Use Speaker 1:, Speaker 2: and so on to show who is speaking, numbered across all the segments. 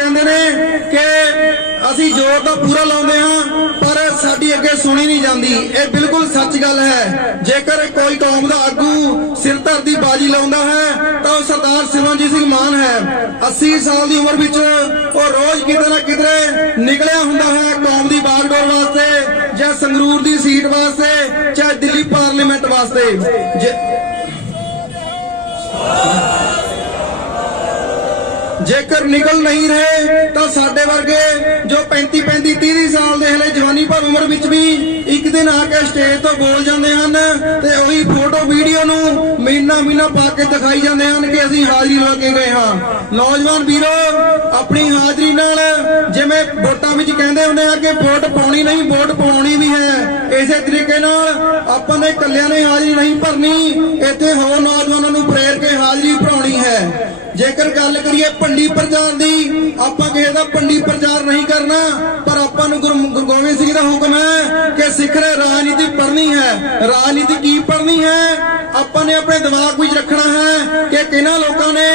Speaker 1: ਕਹਿੰਦੇ ਨੇ ਕਿ ਅਸੀਂ ਜ਼ੋਰ ਤਾਂ ਪੂਰਾ ਲਾਉਂਦੇ ਹਾਂ, ਪਰ ਸਾਡੀ ਅੱਗੇ ਸੁਣੀ ਨਹੀਂ ਜਾਂਦੀ। ਇਹ ਬਿਲਕੁਲ ਸੱਚ ਗੱਲ ਹੈ। ਜੇਕਰ ਕੋਈ ਕੌਮ ਦਾ ਆਗੂ ਸਿਰ ਧਰ ਦੀ ਬਾਜੀ ਲਾਉਂਦਾ ਹੈ, ਤਾਂ ਉਹ ਸਰਦਾਰ ਸਿਮਰਨਜੀਤ ਸਿੰਘ ਮਾਨ ਹੈ। 80 ਸਾਲ ਦੀ ਉਮਰ ਵਿੱਚ ਉਹ ਰੋਜ਼ ਕਿਤੇ ਨਾ ਕਿਤੇ ਨਿਕਲਿਆ ਹੁੰਦਾ ਹੈ ਕੌਮ ਦੀ ਬਾਗਡੋਰ ਵਾਸਤੇ, ਜਾਂ ਸੰਗਰੂਰ ਦੀ ਸੀਟ ਵਾਸਤੇ ਜਾਂ ਦਿੱਲੀ ਪਾਰਲੀਮੈਂਟ ਵਾਸਤੇ। ਜੇਕਰ ਨਿਕਲ ਨਹੀਂ ਰਹੇ ਤਾਂ ਸਾਡੇ ਵਰਗੇ ਜੋ 35 35 30 ਸਾਲ ਦੇ ਹਲੇ ਜਵਾਨੀ ਭਰ ਉਮਰ ਵਿੱਚ ਵੀ ਇੱਕ ਦਿਨ ਆ ਕੇ ਸਟੇਜ ਤੋਂ ਬੋਲ ਜਾਂਦੇ ਹਨ ਤੇ ਉਹੀ ਫੋਟੋ ਵੀਡੀਓ ਨੂੰ ਮਹੀਨਾ ਮਹੀਨਾ ਪਾ ਕੇ ਦਿਖਾਈ ਜਾਂਦੇ ਹਨ ਕਿ ਅਸੀਂ ਹਾਜ਼ਰੀ ਲਾ ਕੇ ਗਏ ਹਾਂ। ਨੌਜਵਾਨ ਵੀਰੋ, ਆਪਣੀ ਹਾਜ਼ਰੀ ਨਾਲ ਜਿਵੇਂ ਵੋਟਾਂ ਵਿੱਚ ਕਹਿੰਦੇ ਹੁੰਦੇ ਆ ਕਿ ਵੋਟ ਪਾਉਣੀ ਨਹੀਂ, ਵੋਟ ਪਾਉਣੀ ਵੀ ਹੈ। ਇਸੇ ਤਰੀਕੇ ਨਾਲ ਆਪਾਂ ਨੇ ਇਕੱਲਿਆਂ ਨੇ ਹਾਜ਼ਰੀ ਨਹੀਂ ਭਰਨੀ, ਇੱਥੇ ਹੋਰ ਨੌਜਵਾਨਾਂ ਨੂੰ ਪ੍ਰੇਰ ਕੇ ਹਾਜ਼ਰੀ ਭਰਾਉਣੀ ਹੈ। ਜੇਕਰ ਗੱਲ ਕਰੀਏ ਭੰਡੀ ਪ੍ਰਚਾਰ ਦੀ, ਆਪਾਂ ਕਿਸੇ ਦਾ ਭੰਡੀ ਪ੍ਰਚਾਰ ਨਹੀਂ ਕਰਨਾ, ਪਰ ਆਪਾਂ ਨੂੰ ਗੁਰੂ ਗੋਬਿੰਦ ਸਿੰਘ ਦਾ ਹੁਕਮ ਹੈ ਕਿ ਸਿੱਖ ਨੇ ਰਾਜਨੀਤੀ ਪੜ੍ਹਨੀ ਹੈ। ਰਾਜਨੀਤੀ ਕੀ ਪੜ੍ਹਨੀ ਹੈ? ਆਪਾਂ ਨੇ ਆਪਣੇ ਦਿਮਾਗ ਵਿੱਚ ਰੱਖਣਾ ਹੈ ਕਿ ਕਿਹਨਾਂ ਲੋਕਾਂ ਨੇ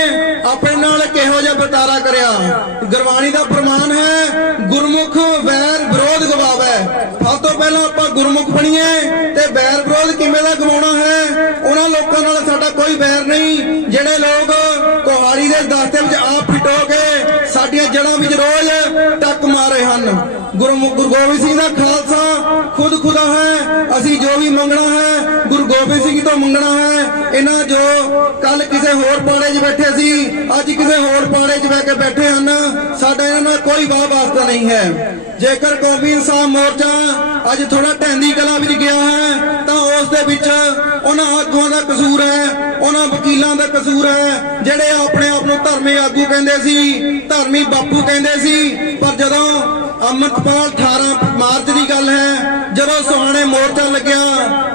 Speaker 1: ਆਪਣੇ ਨਾਲ ਕਿਹੋ ਜਿਹਾ ਵਰਤਾਰਾ ਕਰਿਆ। ਗੁਰਬਾਣੀ ਦਾ ਪ੍ਰਮਾਣ ਹੈ, ਗੁਰਮੁਖ ਵੈਰ ਵਿਰੋਧ ਗਵਾਵੇ। ਸਭ ਤੋਂ ਪਹਿਲਾਂ ਆਪਾਂ ਗੁਰਮੁਖ ਬਣੀਏ ਤੇ ਵੈਰ ਵਿਰੋਧ ਕਿਵੇਂ ਦਾ ਗਵਾਉਣਾ ਹੈ? ਉਹਨਾਂ ਲੋਕਾਂ ਨਾਲ ਸਾਡਾ ਕੋਈ ਵੈਰ ਨਹੀਂ, ਜਿਹੜੇ ਲੋਕ ਕੋਹਾੜੀ ਦੇ ਵਿੱਚ ਆਪ ਫਿਟੋ ਕੇ ਸਾਡੀਆਂ ਜੜ੍ਹਾਂ ਵਿੱਚ ਰੋਜ਼ ਟੱਕ ਮਾਰੇ ਹਨ। ਗੁਰੂ ਗੋਬਿੰਦ ਸਿੰਘ ਦਾ ਖਾਲਸਾ ਖੁਦ ਖੁਦਾ ਹੈ। ਅਸੀਂ ਜੋ ਵੀ ਮੰਗਣਾ ਹੈ, ਗੁਰੂ ਗੋਬਿੰਦ ਸਿੰਘ ਤੋਂ ਮੰਗਣਾ ਹੈ। ਇਹਨਾਂ ਜੋ ਕੱਲ ਕਿਸੇ ਹੋਰ ਪਾੜੇ 'ਚ ਬੈਠੇ ਸੀ, ਅੱਜ ਕਿਸੇ ਹੋਰ ਪਾੜੇ 'ਚ ਬਹਿ ਕੇ ਬੈਠੇ ਹਨ, ਸਾਡਾ ਇਹਨਾਂ ਨਾਲ ਕੋਈ ਵਾਹ ਵਾਸਤਾ ਨਹੀਂ ਹੈ। ਜੇਕਰ ਕੌਮੀ ਇਨਸਾਫ ਮੋਰਚਾ ਅੱਜ ਥੋੜਾ ਢੈਂਦੀ ਕਲਾ ਵਿੱਚ ਗਿਆ ਹੈ, ਤਾਂ ਉਸ ਦੇ ਵਿੱਚ ਉਹਨਾਂ ਆਗੂਆਂ ਦਾ ਕਸੂਰ ਹੈ, ਉਹਨਾਂ ਵਕੀਲਾਂ ਦਾ ਕਸੂਰ ਹੈ, ਜਿਹੜੇ ਆਪਣੇ ਆਪ ਨੂੰ ਧਰਮੀ ਆਗੂ ਕਹਿੰਦੇ ਸੀ, ਧਰਮੀ ਬਾਪੂ ਕਹਿੰਦੇ ਸੀ। ਪਰ ਜਦੋਂ ਅਮਰਪਾਲ 18 ਮਾਰਚ ਦੀ ਗੱਲ ਹੈ, ਜਦੋਂ ਸੁਹਾਣੇ ਮੋਰਚਾ ਲੱਗਿਆ,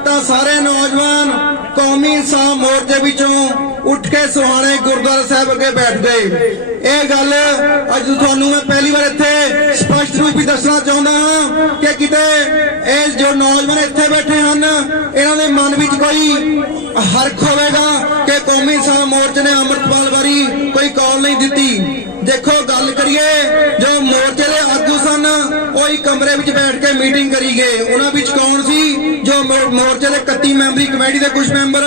Speaker 1: ਤਾਂ ਸਾਰੇ ਨੌਜਵਾਨ ਕੌਮੀ ਇਨਸਾਫ ਮੋਰਚੇ ਵਿੱਚੋਂ ਉੱਠ ਕੇ ਸੁਹਾਣੇ ਗੁਰਦੁਆਰਾ ਸਾਹਿਬ ਅੱਗੇ ਬੈਠ ਗਏ। ਇਹ ਗੱਲ ਅੱਜ ਤੁਹਾਨੂੰ ਮੈਂ ਪਹਿਲੀ ਵਾਰ ਇੱਥੇ ਸਪਸ਼ਟ ਰੂਪ ਵਿੱਚ ਦੱਸਣਾ ਚਾਹੁੰਦਾ ਹਾਂ ਕਿ ਕਿਤੇ ਇਹ ਜੋ ਨੌਜਵਾਨ ਇੱਥੇ ਬੈਠੇ ਹਨ, ਇਹਨਾਂ ਦੇ ਮਨ ਵਿੱਚ ਕੋਈ ਹਰਖ ਹੋਵੇਗਾ ਕਿ ਕੌਮੀ ਇਨਸਾਨ ਮੋਰਚੇ ਨੇ ਅੰਮ੍ਰਿਤਪਾਲ ਵਾਰੀ ਕੋਈ ਕਾਲ ਨਹੀਂ ਦਿੱਤੀ। ਦੇਖੋ, ਗੱਲ ਕਰੀਏ ਜੋ ਉਹ ਕਮਰੇ ਵਿੱਚ ਬੈਠ ਕੇ ਮੀਟਿੰਗ ਕਰੀ ਗਏ। ਉਹਨਾਂ ਵਿੱਚ ਕੌਣ ਸੀ? ਜੋ ਮੋਰਚੇ ਦੇ 31 ਮੈਂਬਰੀ ਕਮੇਟੀ ਦੇ ਕੁਝ ਮੈਂਬਰ,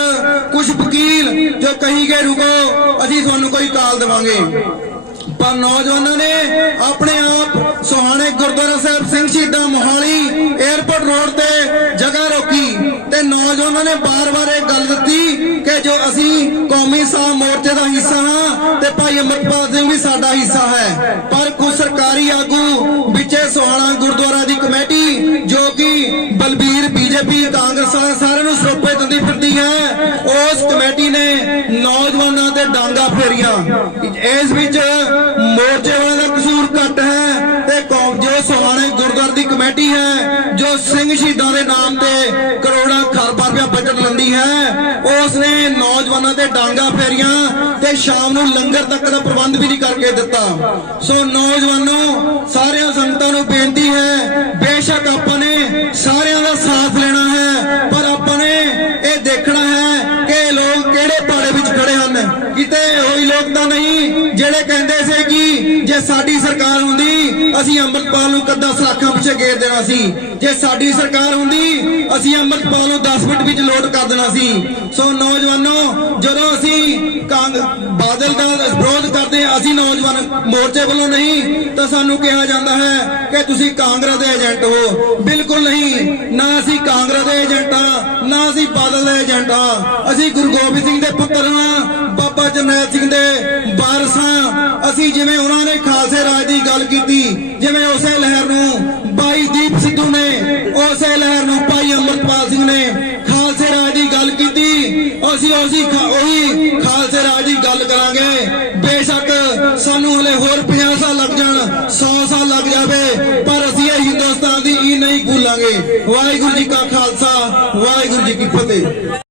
Speaker 1: ਕੁਝ ਵਕੀਲ, ਜੋ ਕਹੀ ਗਏ, ਰੁਕੋ, ਅਸੀਂ ਤੁਹਾਨੂੰ ਕੋਈ ਕਾਲ ਦੇਵਾਂਗੇ। ਪਰ ਨੌਜਵਾਨਾਂ ਨੇ ਆਪਣੇ ਆਪ ਸੁਹਾਣੇ ਗੁਰਦੁਆਰਾ ਸਾਹਿਬ ਸਿੰਘ ਸ਼ਹੀਦਾਂ ਮੋਹਾਲੀ 에ਅਰਪੋਰਟ ਰੋਡ ਤੇ ਤੇ ਨੌਜਵਾਨਾਂ ਨੇ ਬਾਰ-ਬਾਰ ਇਹ ਗੱਲ ਦਿੱਤੀ ਕਿ ਜੋ ਅਸੀਂ ਕੌਮੀ ਸਾਹ ਮੋਰਚੇ ਦਾ ਹਿੱਸਾ ਹਾਂ ਤੇ ਭਾਈ ਅਮਰਪਾਲ ਸਿੰਘ ਵੀ ਸਾਡਾ ਹਿੱਸਾ ਹੈ। ਪਰ ਕੁਝ ਸਰਕਾਰੀ ਆਗੂ ਵਿੱਚੇ ਸੁਹਾਣਾ ਗੁਰਦੁਆਰਾ ਦੀ ਕਮੇਟੀ ਜੋ ਕਿ ਬਲਬੀਰ ਬੀਜੇਪੀ, ਕਾਂਗਰਸ ਸਾਰਿਆਂ ਨੂੰ ਸਰੋਪੇ ਦਿੰਦੀ ਫਿਰਦੀ ਹੈ, ਉਸ ਕਮੇਟੀ ਨੇ ਨੌਜਵਾਨਾਂ ਤੇ ਡਾਂਗਾ ਫੇਰੀਆਂ। ਇਸ ਵਿੱਚ ਮੋਰਚੇ ਵਾਲਿਆਂ ਦਾ ਕਸੂਰ ਘੱਟ ਹੈ ਤੇ ਕੌਮ ਜੋ ਸੁਹਾਣੇ ਗੁਰਦੁਆਰੇ ਦੀ ਕਮੇਟੀ ਹੈ, ਜੋ ਸਿੰਘ ਸ਼ਹੀਦਾਂ ਦੇ ਨਾਮ ਤੇ ਕਰੋੜਾਂ ਖਰਬਾਂ ਰੁਪਇਆ ਬਜਟ ਲੰਦੀ ਹੈ। ਉਸ ਨੇ ਨੌਜਵਾਨਾਂ ਤੇ ਡਾਂਗਾ ਫੇਰੀਆਂ ਤੇ ਸ਼ਾਮ ਨੂੰ ਲੰਗਰ ਤੱਕ ਦਾ ਪ੍ਰਬੰਧ ਵੀ ਨਹੀਂ ਕਰਕੇ ਦਿੱਤਾ। ਸੋ ਨੌਜਵਾਨੋ, ਸਾਰਿਆਂ ਸੰਗਤਾਂ ਨੂੰ ਬੇਨਤੀ ਹੈ, ਬੇਸ਼ੱਕ ਆਪਾਂ ਨੇ ਸਾਰਿਆਂ ਦਾ ਸਾਥ ਲੈਣਾ ਹੈ, ਪਰ ਆਪਾਂ ਨੇ ਇਹ ਦੇਖਣਾ ਹੈ ਕਿ ਲੋਕ ਕਿਹੜੇ ਪਾੜੇ ਵਿੱਚ ਖੜੇ ਹਨ। ਕਿਤੇ ਉਹੀ ਲੋਕ ਤਾਂ ਨਹੀਂ ਜਿਹੜੇ ਕਹਿੰਦੇ ਸੀ ਜੇ ਸਾਡੀ ਸਰਕਾਰ ਹੁੰਦੀ ਅਸੀਂ ਅੰਮ੍ਰਿਤਪਾਲ ਨੂੰ ਕੱਦਾ ਸਲਾਖਾਂ ਪਿੱਛੇ ਗੇਰ ਦੇਣਾ ਸੀ। ਜੇ ਸਾਡੀ ਸਰਕਾਰ ਹੁੰਦੀ ਅਸੀਂ ਅੰਮ੍ਰਿਤਪਾਲ ਨੂੰ 10 ਮਿੰਟ ਵਿੱਚ ਲੋਡ ਕਰ ਦੇਣਾ ਸੀ। ਸੋ ਨੌਜਵਾਨੋ ਜਦੋਂ ਅਸੀਂ ਬਾਦਲ ਦਾ ਵਿਰੋਧ ਕਰਦੇ ਹਾਂ, ਅਸੀਂ ਨੌਜਵਾਨ ਮੋਰਚੇ ਵੱਲੋਂ ਨਹੀਂ ਤਾਂ ਸਾਨੂੰ ਕਿਹਾ ਜਾਂਦਾ ਹੈ ਕਿ ਤੁਸੀਂ ਕਾਂਗਰਸ ਦੇ ਏਜੰਟ ਹੋ। ਬਿਲਕੁਲ ਨਹੀਂ ਨਾ ਅਸੀਂ ਕਾਂਗਰਸ ਦੇ ਏਜੰਟ ਹਾਂ ਨਾ ਅਸੀਂ ਬਾਦਲ ਦੇ ਏਜੰਟ ਹਾਂ। ਅਸੀਂ ਗੁਰੂ ਗੋਬਿੰਦ ਸਿੰਘ ਦੇ ਪੁੱਤਰ ਹਾਂ। ਜਰਨੈਲ ਸਿੰਘ ਦੇ ਵਾਰਸ, ਅਸੀਂ ਜਿਵੇਂ ਉਹਨਾਂ ਨੇ ਖਾਲਸੇ ਰਾਜ ਦੀ ਗੱਲ ਕੀਤੀ, ਜਿਵੇਂ ਉਸੇ ਲਹਿਰ ਨੂੰ ਬਾਈ ਦੀਪ ਸਿੱਧੂ ਨੇ, ਉਸੇ ਲਹਿਰ ਨੂੰ ਭਾਈ ਅਮਰਪਾਲ ਸਿੰਘ ਨੇ ਖਾਲਸੇ ਰਾਜ ਦੀ ਗੱਲ ਕੀਤੀ, ਅਸੀਂ ਉਸੇ ਉਹੀ ਖਾਲਸੇ ਰਾਜ ਦੀ ਗੱਲ ਕਰਾਂਗੇ। ਬੇਸ਼ੱਕ ਸਾਨੂੰ ਹਲੇ ਹੋਰ 50 ਸਾਲ ਲੱਗ ਜਾਣ 100 ਸਾਲ ਲੱਗ ਜਾਵੇ, ਪਰ ਅਸੀਂ ਇਹ ਹਿੰਦੁਸਤਾਨ ਦੀ ਈ ਨਹੀਂ ਭੁੱਲਾਂਗੇ। ਵਾਹਿਗੁਰੂ ਜੀ ਕਾ ਖਾਲਸਾ, ਵਾਹਿਗੁਰੂ ਜੀ ਕੀ ਫਤਿਹ।